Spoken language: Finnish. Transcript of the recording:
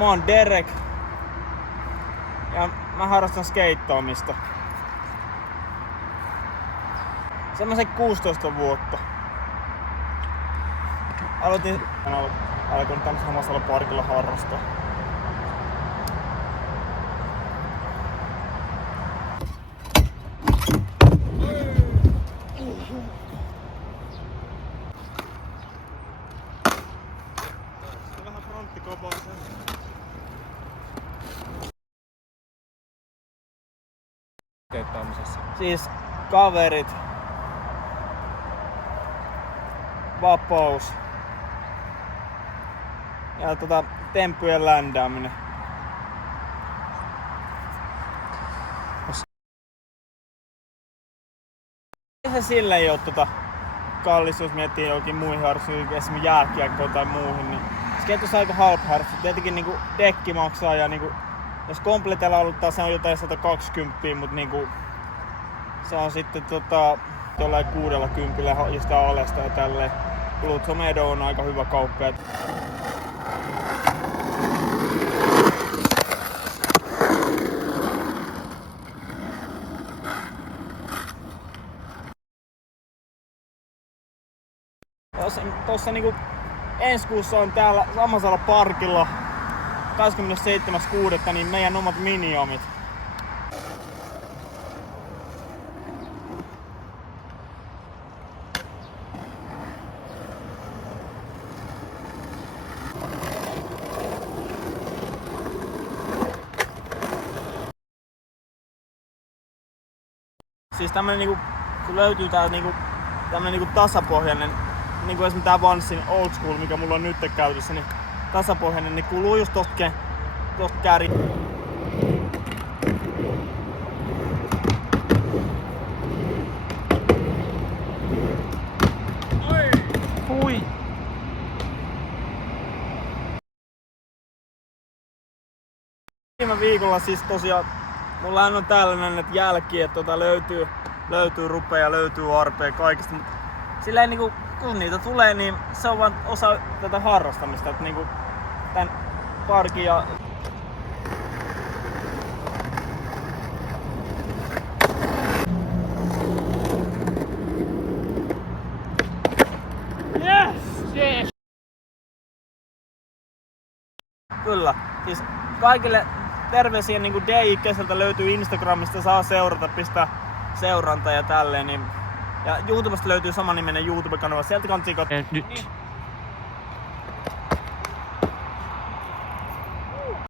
Mä oon Derek ja mä harrastan skeittaamista. Semmoisen 16 vuotta. Alkoin tänne Hamasalla parkilla harrastaa. Vähän fronttikopaa sen. Skeittaamisessa. Siis kaverit, vapaus ja temppujen ländääminen. Ei se sillä ei oo kallis, jos miettii jokin muihin harrastuksiin, esimerkiksi jääkiekkoon tai muuhun, niin skeittaus on aika halpa harrastus. Tietenkin niinku dekki maksaa ja niinku, jos kompletella aloittaa, se on jotain 120, mutta niinku, se on sitten jollain 60 ja sitä alesta ja tälleen. Lutsomedo on aika hyvä kauppa. Tossa niinku ensi kuussa on täällä Hamasalla parkilla 27.6. niin meidän omat miniomit. Siis tämmönen niinku, kun löytyy täältä niinku, tämmönen niinku tasapohjainen, niinku esimerkiksi tää Vanssin Old School, mikä mulla on nyt käytössä, niin tasapohjainen, niin kuuluu just tosta kääri. Hui! Viime viikolla siis tosiaan mulla on tällainen jälki, että löytyy rupeja, löytyy arpeja kaikista, mutta silleen niinku kun niitä tulee, niin se on vaan osa tätä harrastamista, että niinku tän parkin ja Yes! Kyllä, siis kaikille terveisiä niinku D-ikäiseltä löytyy Instagramista, saa seurata, pistää seuranta ja tälleen. Niin, ja YouTubesta löytyy samanniminen YouTube-kanava, sieltä kannattaa katsoa.